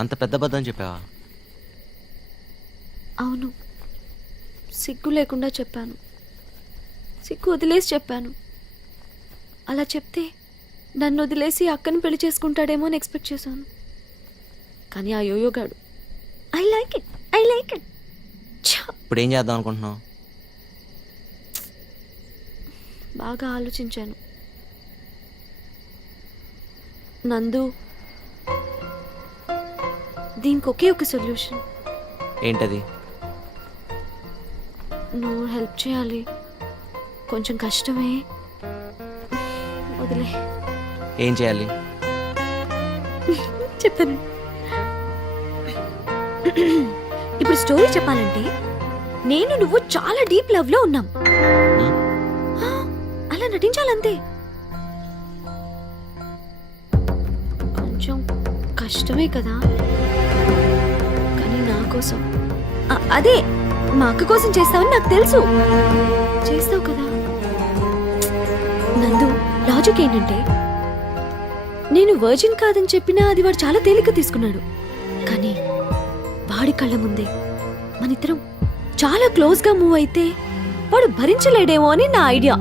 అంత పెద్ద అబద్ధం చెప్పావా? అవును, సిగ్గు లేకుండా చెప్పాను. సిగ్గు వదిలేసి చెప్పాను. అలా చెప్తే నన్ను వదిలేసి అక్కని పెళ్లి చేసుకుంటాడేమో అని ఎక్స్పెక్ట్ చేశాను. కానీ ఆ యోయోగాడు ఐ లైక్ ఇట్. ఇప్పుడు ఏం చేద్దాం అనుకుంటున్నావు? బాగా ఆలోచించాను. నందు, దీనికి ఒకే ఒక సొల్యూషన్. ఏంటది? నువ్వు హెల్ప్ చేయాలి. కొంచెం కష్టమే, వదిలే. ఏం చేయాలి? చెప్తాను. ఇప్పుడు స్టోరీ చెప్పాలంటే నేను నువ్వు చాలా డీప్ లవ్ లో ఉన్నాం. అలా నటించాలంతే. కొంచెం కష్టమే కదా, కానీ నా కోసం, అదే మా అక్క కోసం చేస్తావని నాకు తెలుసు. చేస్తావు కదా. నందు, లాజిక్ ఏంటంటే నేను వర్జిన్ కాదని చెప్పినా అది వాడు చాలా తేలిక తీసుకున్నాడు. కానీ వాడి కళ్ళ ముందే మనిద్దరం చాలా క్లోజ్ గా మూవ్ అయితే వాడు భరించలేడేమో అని నా ఐడియా.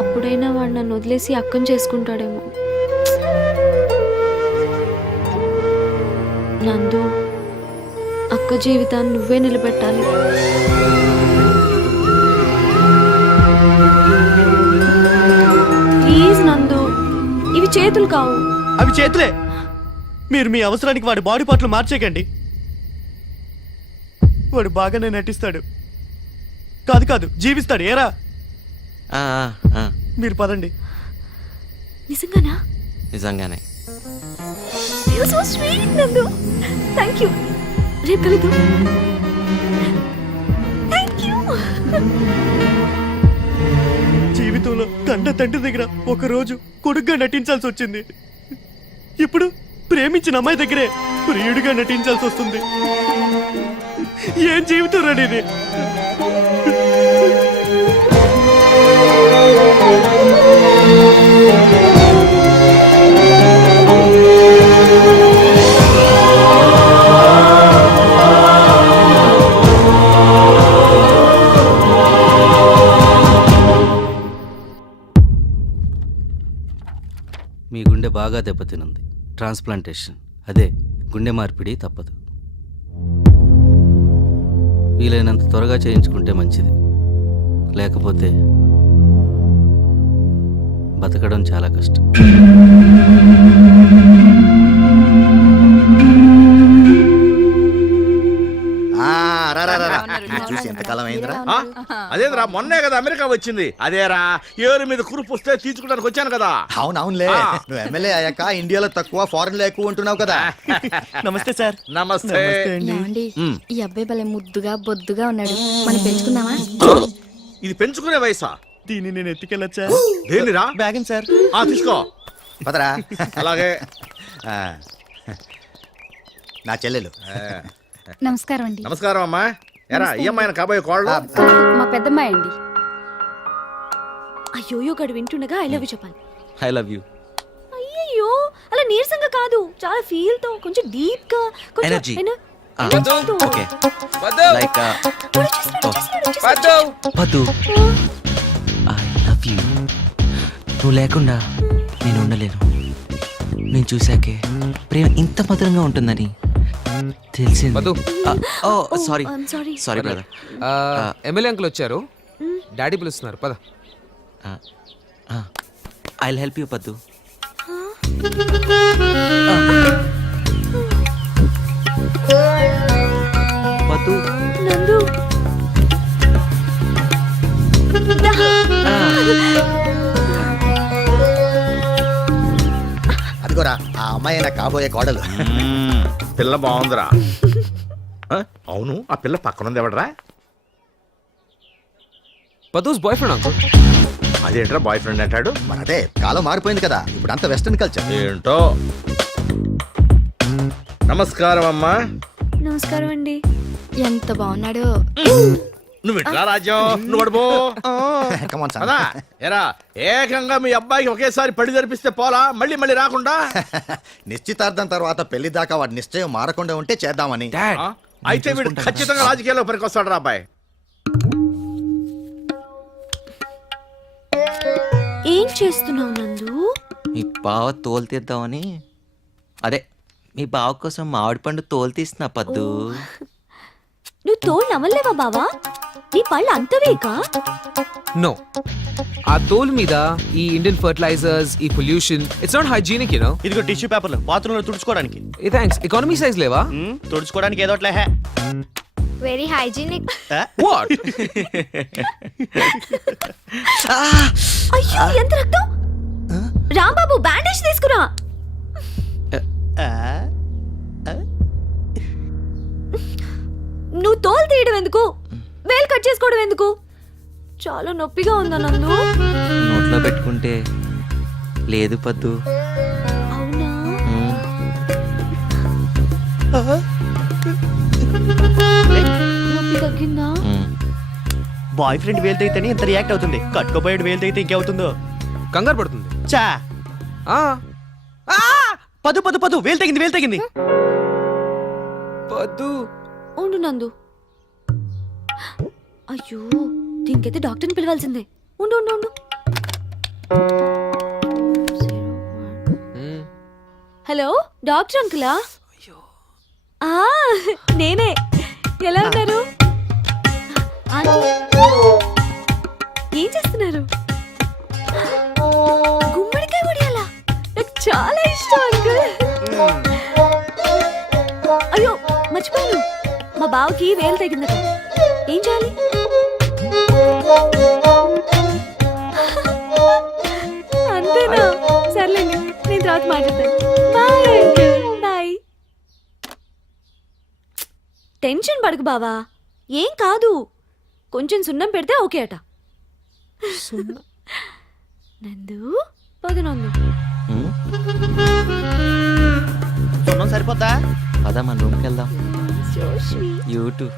అప్పుడైనా వాడు నన్ను వదిలేసి అక్కని చేసుకుంటాడేమో. నందు, అక్క జీవితాన్ని నువ్వే నిలబెట్టాలి. ప్లీజ్ నందు, ఇవి చేతులు కావు. అవి చేతులే. మీరు మీ అవసరానికి వాడి బాడీ పార్ట్లు మార్చేయకండి. వాడు బాగానే నటిస్తాడు. కాదు జీవిస్తాడు. ఏరా, ఆ, ఆ, మీరు పదండి. నిజంగానా? నిజంగానే. You're so sweet, నందు. Thank you. రేపు కలుద్దాం. Thank you. జీవితంలో కన్న తండ్రి దగ్గర ఒక రోజు కొడుగ్గా నటించాల్సి వచ్చింది. ఇప్పుడు ప్రేమించిన అమ్మాయి దగ్గరే ప్రియుడిగా నటించాల్సి వస్తుంది. ఏం జీవితం రండి ఇది. మీ గుండె బాగా దెబ్బతినుంది. ట్రాన్స్ప్లాంటేషన్, అదే గుండె మార్పిడి తప్పదు. వీలైనంత త్వరగా చేయించుకుంటే మంచిది. లేకపోతే బతకడం చాలా కష్టం. చూసి ఎంతకాలం అయిందిరా? అదేరా మొన్నే కదా అమెరికా వచ్చింది. అదేరా ఏరు మీద కురుపు వస్తే తీర్చుకోవడానికి వచ్చాను కదా. అవునవునులే, నువ్వు ఎమ్మెల్యే అయ్యాక ఇండియాలో తక్కువ ఫారెన్ లో ఎక్కువ ఉంటున్నావు కదా. నమస్తే సార్. నమస్తే. ఏమండి, ఈ అబ్బాయి భలే ముద్దుగా బొద్దుగా ఉన్నాడు. మనం పెంచుకుందామా? ఇది పెంచుకునే వయసా? దీన్ని నేను ఎత్తుకెళ్ళొచ్చా? దేనిరా? బ్యాగన్ సార్. తీసుకో. పదరా. అలాగే. ఆ, నా చెల్లెలు. నమస్కారం అండి. నమస్కారం అమ్మా. ఎరా ఈ అమ్మాయిన కాబోయే కోళ్ళు? మా పెద్దమ్మాయి అండి. ఆ యోయోగాడు వింటుండగా ఐ లవ్ యూ చెప్పాలి. I love you. అయ్యో, అలా నీరసంగా కాదు, చాలా ఫీల్ తో, కొంచెం డీప్ గా, Energy. ఓకే. లైక్ పద్దు, ఐ లవ్ యూ. నువ్వు లేకుండా నేను ఉండలేను. నేను చూశాకే ప్రేమ ఇంత మధురంగా ఉంటుందని తెలిసింది. Sorry brother. ఎమ్మెల్యే అంకుల్ వచ్చారు, డాడీ పిలుస్తున్నారు, పద. ఐ విల్ హెల్ప్ యూ పద్దు. పద్దు, నందు, అదిగోరా ఆ అమ్మాయి నా కాబోయే కోడలు. పిల్ల బాగుందిరా. అవును, ఆ పిల్ల పక్కనుంది ఎవడరా? పదూస్ బాయ్ ఫ్రెండ్ అంకుల్. అదేంట్రా బాయ్ ఫ్రెండ్ అంటాడు? మరి అదే కాలం మారిపోయింది కదా, ఇప్పుడు అంతా వెస్టర్న్ కల్చర్. ఏంటో. నమస్కారం అమ్మా. నమస్కారం అండి. ఎంత బాగున్నాడో. నువ్వు ఇట్లా రాజ్యం నువ్వు పడిపో కమాన్ కదా ఎరా ఏకంగా మీ అబ్బాయికి ఒకేసారి పెళ్లి జరిపిస్తే పోలా మళ్ళీ మళ్ళీ రాకుండా నిశ్చితార్థం తర్వాత పెళ్లి దాకా వాడి నిశ్చయం మారకుండా ఉంటే చేద్దామని డాడ్ ఆ? అయితే వీడు ఖచ్చితంగా రాజకీయాల్లో పనికొస్తాడు రా అబ్బాయి ఏం చేస్తున్నావు నందు? మీ బావ తోలు తీద్దామని అదే మీ బావ కోసం మామిడి పండు తోలు తీస్తున్నా పద్దు. నువ్వు తోలు నమ్మలేవా బావా? నీ పళ్ళు అంతవేకా? నో, ఆ తోలు మీద ఈ ఇండియన్ ఫర్టిలైజర్స్, ఈ pollution, it's not hygienic, you know. ఇదిగో టిష్యూ పేపర్లు బాత్రూంలో తుడుచుకోవడానికి. ఏ థ్యాంక్స్, ఎకానమీ సైజ్ లేవా? తుడుచుకోవడానికి ఏదో ఒకట్లే. Very hygienic. వాట్? అయ్యో ఎంత రక్తం! రాంబాబు బ్యాండేజ్ తీసుకురా. నువ్వు తోలు తీయడం ఎందుకు? వేలు కట్ చేసుకోవడం ఎందుకు? చాలా నొప్పిగా ఉందా నందు? నోట్లో పెట్టుకుంటే లేదు పద్దు. అవునా? మ్మ్. నొప్పి తగ్గిందా? మ్మ్. బాయ్ ఫ్రెండ్ వేలు తెగితేనే ఇంత రియాక్ట్ అవుతుంది. కట్టుకోబోయేడు వేలు తెగితే ఇంకేవుతుందో. కంగారు పడుతుంది. చా ఆ, పదు పదు పదు వేలు తెగింది వేలు తెగింది. పద్దు. ఉండు నందు. అయ్యో దీనికైతే డాక్టర్ని పిలవాల్సిందే. ఉండు ఉండు ఉండు. మ్మ్. హలో డాక్టర్ అంకులా? ఆ, నేనే. ఎలా ఉన్నారు? ఆంటీ, ఏం చేస్తున్నారు? గుమ్మడికాయ వడియాలా? నాకు చాలా ఇష్టం అంకుల్. అయ్యో మర్చిపోయాను, మా బావకి వేలు తగిందట. ఏం చేయాలి? అంతేనా? సర్లేండి, నేను తర్వాత మాట్లాడతాను. Bye uncle. బాయ్. టెన్షన్ పడకు బావా, ఏం కాదు. కొంచెం సున్నం పెడితే ఓకే అట. నందు పద నందు. మ్మ్. సున్నం సరిపోద్దా? పద మన రూమ్కి వెళ్దాం. So sweet. యూట్యూబ్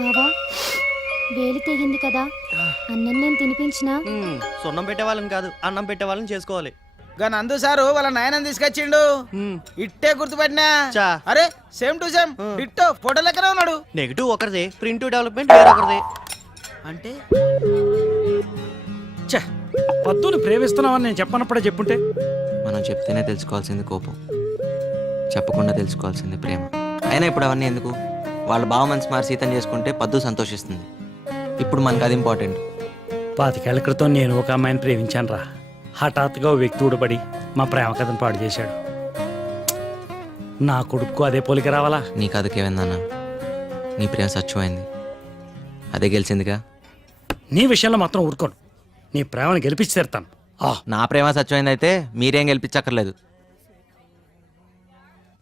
బాబా, వేలు తెగింది కదా, అన్నం నేను తినిపించినా? సున్నం పెట్టే వాళ్ళని కాదు, అన్నం పెట్టే వాళ్ళని చేసుకోవాలి. గా నందు సారు వాళ్ళ నాయనని తీసుకొచ్చిండు. ఇట్టే గుర్తుపట్టినా. చా. అరే సేమ్ టు సేమ్ ఇట్టో ఫోటో లెక్కనే ఉన్నాడు. నెగిటివ్ ఒకరిదే, ప్రింట్ డెవలప్మెంట్ వేరొకరిదే. అంటే పద్దుని ప్రేమిస్తున్నావని నేను చెప్పనప్పుడే చెప్పుంటే. మనం చెప్తేనే తెలుసుకోవాల్సింది కోపం, చెప్పకుండా తెలుసుకోవాల్సింది ప్రేమ. అయినా ఇప్పుడు అవన్నీ ఎందుకు? వాళ్ళ బావ మనసు మారి సీతం చేసుకుంటే పద్దు సంతోషిస్తుంది. ఇప్పుడు మనకు అది ఇంపార్టెంట్. 25 ఏళ్ల క్రితం నేను ఒక అమ్మాయిని ప్రేమించాను రా. హఠాత్తుగా ఓ వ్యక్తి ఊడబడి మా ప్రేమ కథను పాడు చేశాడు. నా కొడుకు అదే పోలిక రావాలా? నీకు అదకేమైందన్నా? నీ ప్రేమ సత్యమైంది, అదే గెలిచిందిగా. నీ విషయంలో మాత్రం ఊరుకోను, నీ ప్రేమను గెలిపించి తీరుతాను. నా ప్రేమ సత్యమైంది అయితే మీరేం గెలిపించక్కర్లేదు.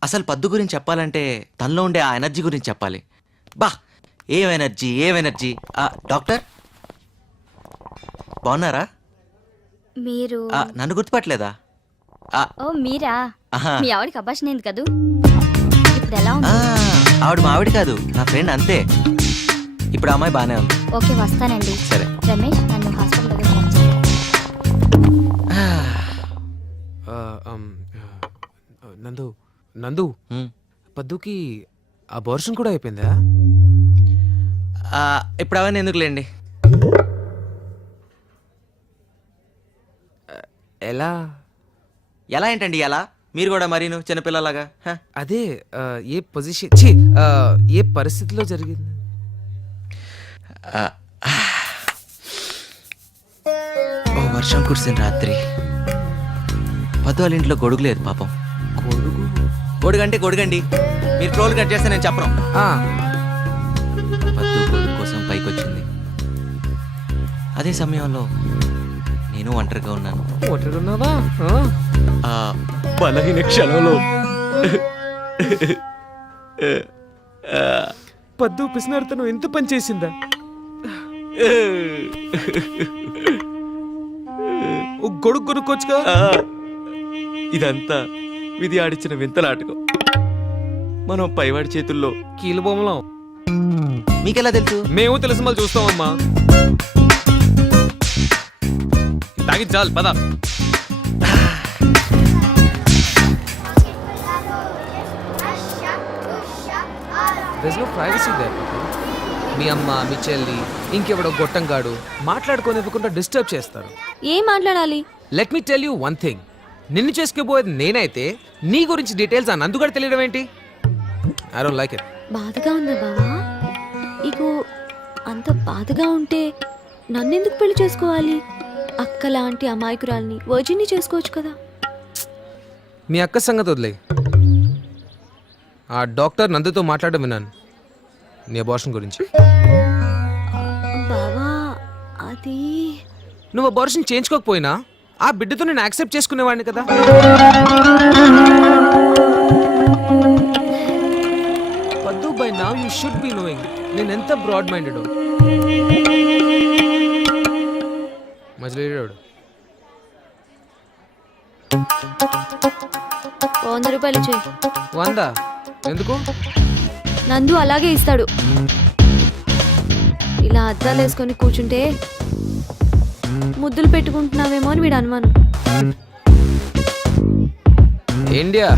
అసలు పద్దు గురించి చెప్పాలంటే తనలో ఉండే ఆ ఎనర్జీ గురించి చెప్పాలి. బా, ఏం ఎనర్జీ, ఏం ఎనర్జీ. డాక్టర్ బాగున్నారా? మీరు నన్ను గుర్తుపట్టలేదా? ఓ మీరా? ఆహా. మీ ఆవిడకి అభాషణ అయింది కదూ, ఇప్పుడు ఎలా ఉంది? ఆవిడ మా ఆవిడ కాదు, నా ఫ్రెండ్ అంతే. ఇప్పుడు ఆ అమ్మాయి బాగానే ఉంది. ఓకే వస్తానండి. సరే. రమేష్ నన్ను హాస్పిటల్ దగ్గర డ్రాప్ చేయి. నందు, నందు, హ్మ్. పద్దుకి అబార్షన్ కూడా అయిపోయిందా? ఇప్పుడు అవన్నీ ఎందుకులేండి. ఎలా? ఎలా ఏంటండి ఎలా? మీరు కూడా మరీను చిన్నపిల్లలాగా. అదే ఏ పొజిషన్, ఏ పరిస్థితిలో జరిగింది? ఓ వర్షం కురిసిన రాత్రి పద్దు వాళ్ళ ఇంట్లో గొడుగు లేదు పాపం. కొడుకు? గొడుగంటే గొడుగండి, మీరు ట్రోల్ కట్ చేస్తే నేను చెప్పను. పద్దు గొడుగు కోసం పైకి వచ్చింది. అదే సమయంలో నేను ఒంటరిగా ఉన్నాను. ఒంటరిగా? ఆ బలహీన క్షణంలో పద్దు పిసినారుతను ఎంత పని చేసిందా? ఓ గొడుగు కొనుక్కోవచ్చుగా. ఇదంతా విధి ఆడిచ్చిన వింతలాటకం. మనం పైవాడి చేతుల్లో. కీలు బొమ్మలం. మీకెలా తెలుసు? మేము తెలిసి మళ్ళీ చూస్తామమ్మా. తాగి చాలు పద. There's no privacy there, Papa. మీ అమ్మ మీ చెల్లి ఇంకెవడో గొట్టంగాడు మాట్లాడుకోనివ్వకుండా డిస్టర్బ్ చేస్తారు. ఏం మాట్లాడాలి? Let me tell you one thing. నిన్ను చేసుకోబోయేది నేనైతే నీ గురించి డీటెయిల్స్ ఆ నందుగాడు తెలియడం ఏంటి? I don't like it. బాధగా ఉందా బావా? ఇగో అంత బాధగా ఉంటే నన్నెందుకు పెళ్లి చేసుకోవాలి? అక్క లాంటి అమాయకురాల్ని వర్జిన్ని చేసుకోవచ్చు కదా. మీ అక్క సంగతి వదిలే. ఆ డాక్టర్ నందుతో మాట్లాడడం విన్నాను నీ అబార్షన్ గురించి. బావా అది నువ్వు అబార్షన్ చేయించుకోకపోయినా ఆ బిడ్డతో నేను యాక్సెప్ట్ చేసుకునేవాడిని కదా. పద్దు by now you should be knowing నేను ఎంత బ్రాడ్ మైండెడ్. మజిలీడాడు 100 రూపాయలు ఇచ్చేయి. 100 ఎందుకు? నందు అలాగే ఇస్తాడు. ఇలా అద్దాలు వేసుకొని కూర్చుంటే ముద్దులు పెట్టుకుంటున్నావేమో అని వీడు అనుమానం. India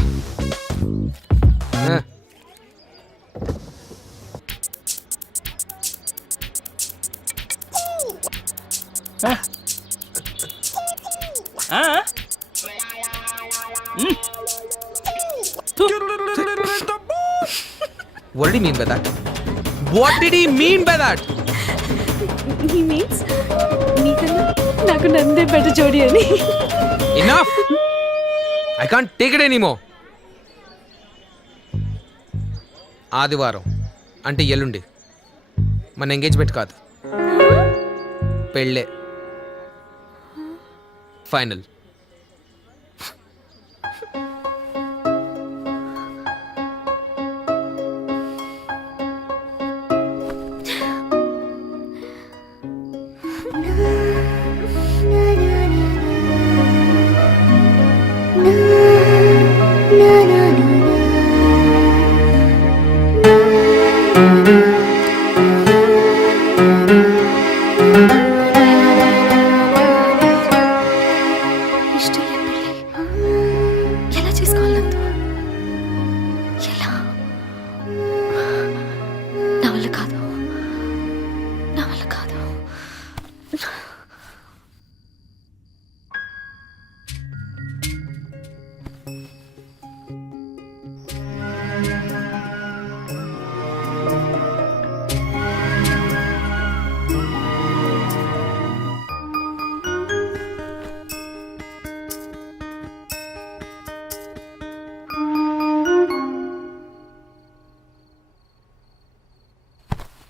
What did he mean by that? What did he mean by that? He means నీకన్నా నాకు నందే బెటర్ జోడి అని. Enough! I can't take it anymore. ఆదివారం అంటే ఎల్లుండి మన ఎంగేజ్మెంట్ కాదు, పెళ్ళే ఫైనల్. ఎలా చేసుకోవాలి నందు? ఎలా? నా వల్ల కాదు, నా వల్ల కాదు.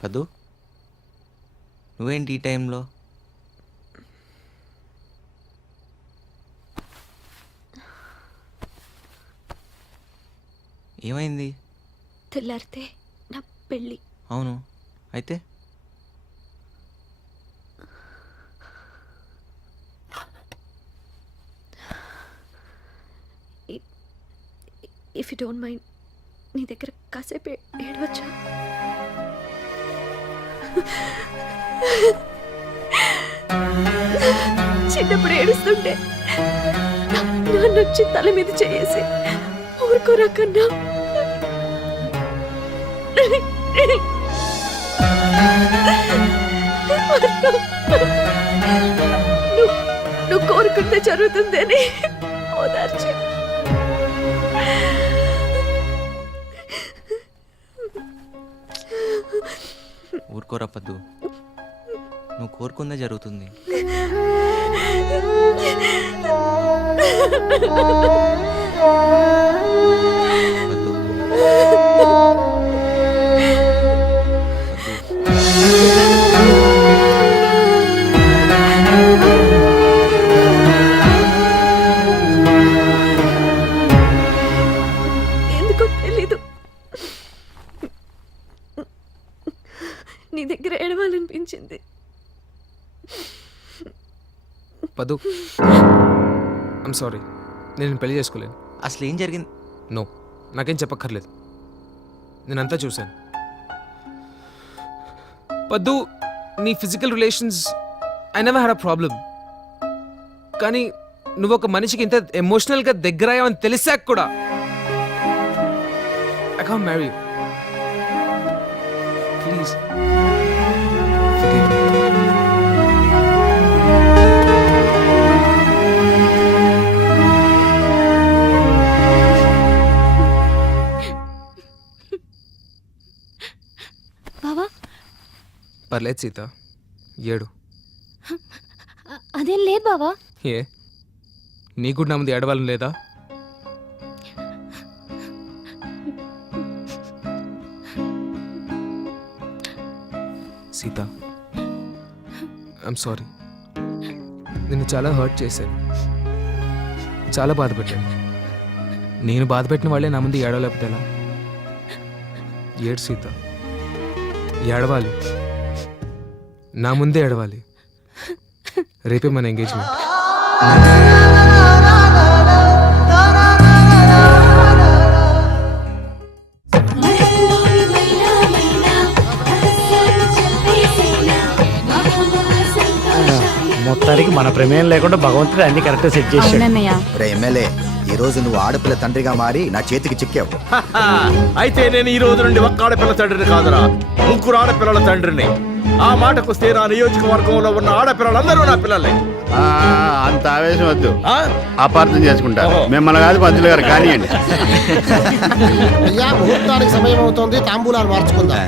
పద్దు నువ్వేంటి ఈ టైంలో? ఏమైంది? తెల్లారితే నా పెళ్ళి. అవును, అయితే ఇఫ్ యూ డోంట్ మైండ్ నీ దగ్గర కాసేపు ఏడవచ్చా? చిన్నప్పుడు ఏడుస్తుంటే నాన్నొచ్చి తల మీద చేసి ఊరుకోరా కన్నా నువ్వు కోరుకుంటే జరుగుతుందని ఓదార్చి ఊరుకోరా పద్దు, నువ్వు కోరుకుందే జరుగుతుంది. పద్దు, ఎందుకో తెలీదు, నీ దగ్గర ఏడవాలనిపించింది. పద్దు ఐమ్ సారీ, నేను పెళ్లి చేసుకోలేను. అసలు ఏం జరిగింది? నో, నాకేం చెప్పక్కర్లేదు. నేనంతా చూశాను. పద్దు, నీ physical relations I never had a problem. కానీ నువ్వు ఒక మనిషికి ఇంత ఎమోషనల్గా దగ్గర అయ్యావని తెలిసాక కూడా I can't marry you. Please బావా, పర్లేదు సీత, ఏడు. అదేం లేదు బావా. ఏ, నీ కూడా నా ముందు ఏడవాలని లేదా? Sita, I'm sorry. నిన్ను చాలా హర్ట్ చేశాను, చాలా బాధపెట్టాను. నేను బాధపెట్టిన వాళ్ళే నా ముందు ఏడవలేకపోతే ఎలా? ఏడు సీత, ఏడవాలి, నా ముందే ఏడవాలి. రేపే మన ఎంగేజ్మెంట్. మొత్తానికి మన ప్రమేయం లేకుండా భగవంతుడు అన్ని కరెక్ట్ సెట్ చేశాడు. రే ఎమ్మెల్యే, ఈ రోజు నువ్వు ఆడపిల్ల తండ్రిగా మారి నా చేతికి చిక్కావు. అయితే నేను ఈ రోజు నుండి ఒక్క ఆడపిల్ల తండ్రిని కాదురా, ముగ్గురు ఆడపిల్లల తండ్రిని. ఆ మాటకొస్తే నా నియోజకవర్గంలో ఉన్న ఆడపిల్లలందరూ నా పిల్లలే. అంత ఆవేశం వద్దు, ఆ? అపార్థం చేసుకుంటా. మిమ్మల్ని కాదు పంతులు గారు కానివ్వండి. అయ్యా, ముహూర్తానికి సమయం అవుతోంది, తాంబూలాలు మార్చుకుందాం.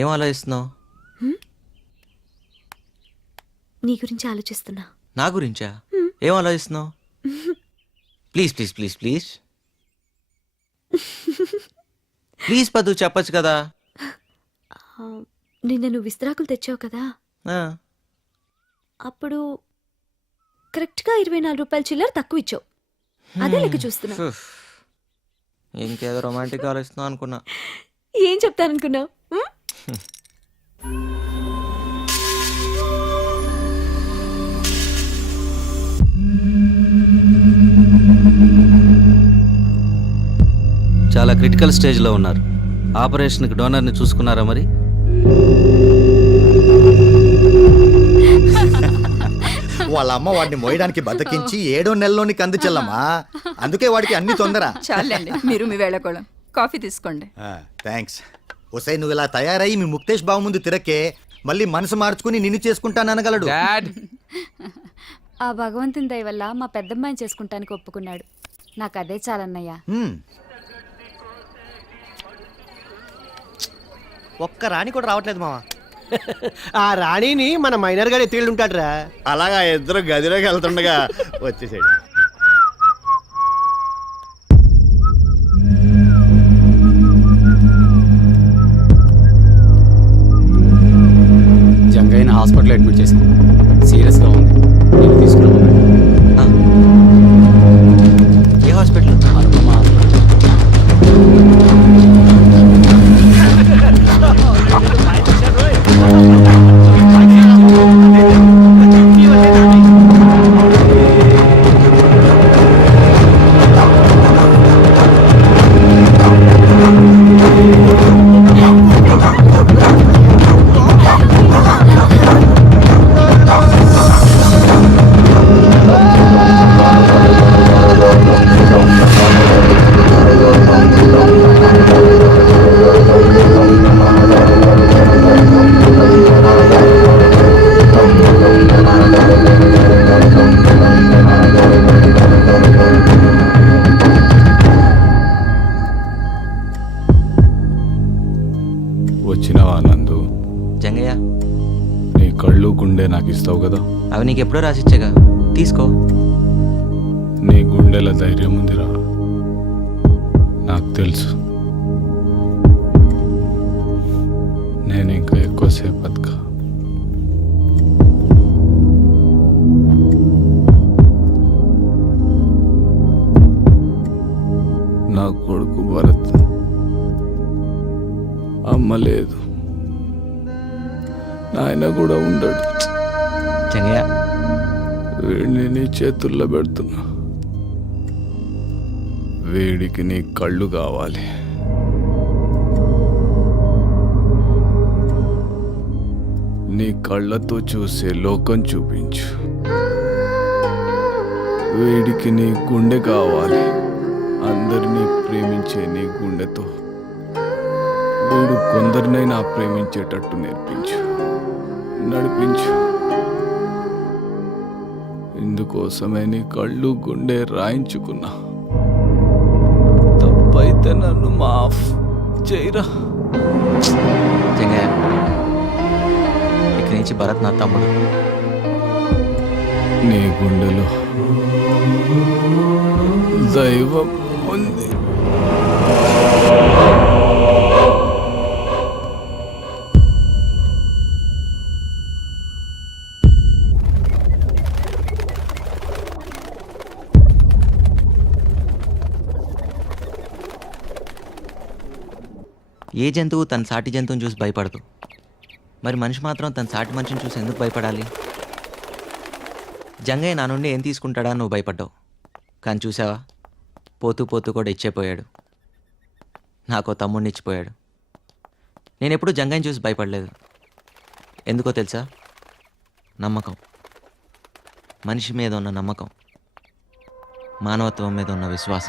ఏం ఆలోచిస్తున్నావు? నీ గురించి ఆలోచిస్తున్నా. నా గురించా? ఏం ఆలోచిస్తున్నావు? Please please please please please పద్దు, చెప్పచ్చు కదా. నిన్న నువ్వు విస్తరాకులు తెచ్చావు కదా, ఆ, అప్పుడు కరెక్ట్గా 24 రూపాయల చిల్లర తక్కువ ఇచ్చావు. అదే లెక్క చూస్తున్నా. ఫుఫ్. ఇంకేదో రొమాంటిక్ ఆలోచిస్తున్నావు అనుకున్నా. ఏం చెప్తాననుకున్నావు? చాలా క్రిటికల్ స్టేజ్లో ఉన్నారు. ఆపరేషన్కి డోనర్ని చూసుకున్నారా మరి? వాళ్ళ అమ్మ వాడిని మోయడానికి బతికించి 7వ నెలలోని కంది చెల్లమ్మా. అందుకే వాడికి అన్ని తొందర. చాలండి, మీరు మీ వేళకోళం. కాఫీ తీసుకోండి. థ్యాంక్స్. ఒసై, నువ్వు ఇలా తయారయ్యి మీ ముక్తేష్ బాబు ముందు తిరక్కే, మళ్ళీ మనసు మార్చుకుని నిన్ను చేసుకుంటాననగలడు. డాడ్, ఆ భగవంతుని దయ వల్ల మా పెద్దమ్మాయిని చేసుకుంటానికి ఒప్పుకున్నాడు. నాకు అదే చాలన్నయ్యా. ఒక్క రాణి కూడా రావట్లేదు మావా. ఆ రాణిని మన మైనర్ గారు ఎత్తిళ్ళుంటాడు రా. అలాగా ఇద్దరు గదిలోకి వెళ్తుండగా వచ్చేసాడు. జంగయ్యని హాస్పిటల్లో అడ్మిట్ చేశాం. సీరియస్గా ఉంది. నేను తీసుకున్నాను. ఏ హాస్పిటల్? వచ్చినావా నందు? జంగయ్య, నీ కళ్ళు గుండె నాకు ఇస్తావు కదా. అవి నీకు ఎప్పుడో రాసిచ్చాగా, తీసుకో. నీ గుండెల ధైర్యం ఉందిరా, నాకు తెలుసు. నేను ఇంకా ఎక్కువసేపు బతక. లేదు, నాయన కూడా ఉండడు. జంగయ్య వీడిని నీ చేతుల్లో పెడుతున్నా. వీడికి నీ కళ్ళు కావాలి. నీ కళ్ళతో చూసే లోకం చూపించు. వీడికి నీ గుండె కావాలి, అందరినీ ప్రేమించే నీ గుండెతో. వీడు కొందరినైనా ప్రేమించేటట్టు నేర్పించు, నడిపించు. ఇందుకోసమే నీ కళ్ళు గుండె రాయించుకున్నా. తప్పైతే నన్ను మాఫ్ చేయరా. జంగయ్య ఇక్కడి నుంచి భరత్ నా తమ్ముడు. నీ గుండెలో దైవం ఉంది. ఏ జంతువు తన సాటి జంతువుని చూసి భయపడదు, మరి మనిషి మాత్రం తన సాటి మనిషిని చూసి ఎందుకు భయపడాలి? జంగయ్య నా నుండి ఏం తీసుకుంటాడా నువ్వు భయపడ్డావు, కానీ చూసావా, పోతూ పోతూ కూడా ఇచ్చేపోయాడు. నాకో తమ్ముడిని ఇచ్చిపోయాడు. నేను ఎప్పుడూ జంగయ్యని చూసి భయపడలేదు. ఎందుకో తెలుసా? నమ్మకం. మనిషి మీద ఉన్న నమ్మకం, మానవత్వం మీద ఉన్న విశ్వాసం.